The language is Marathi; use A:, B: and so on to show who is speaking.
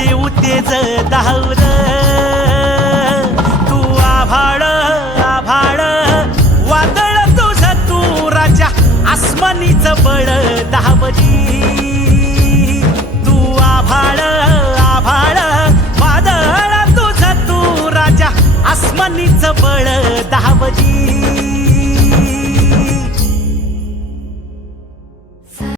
A: ते होऊ आज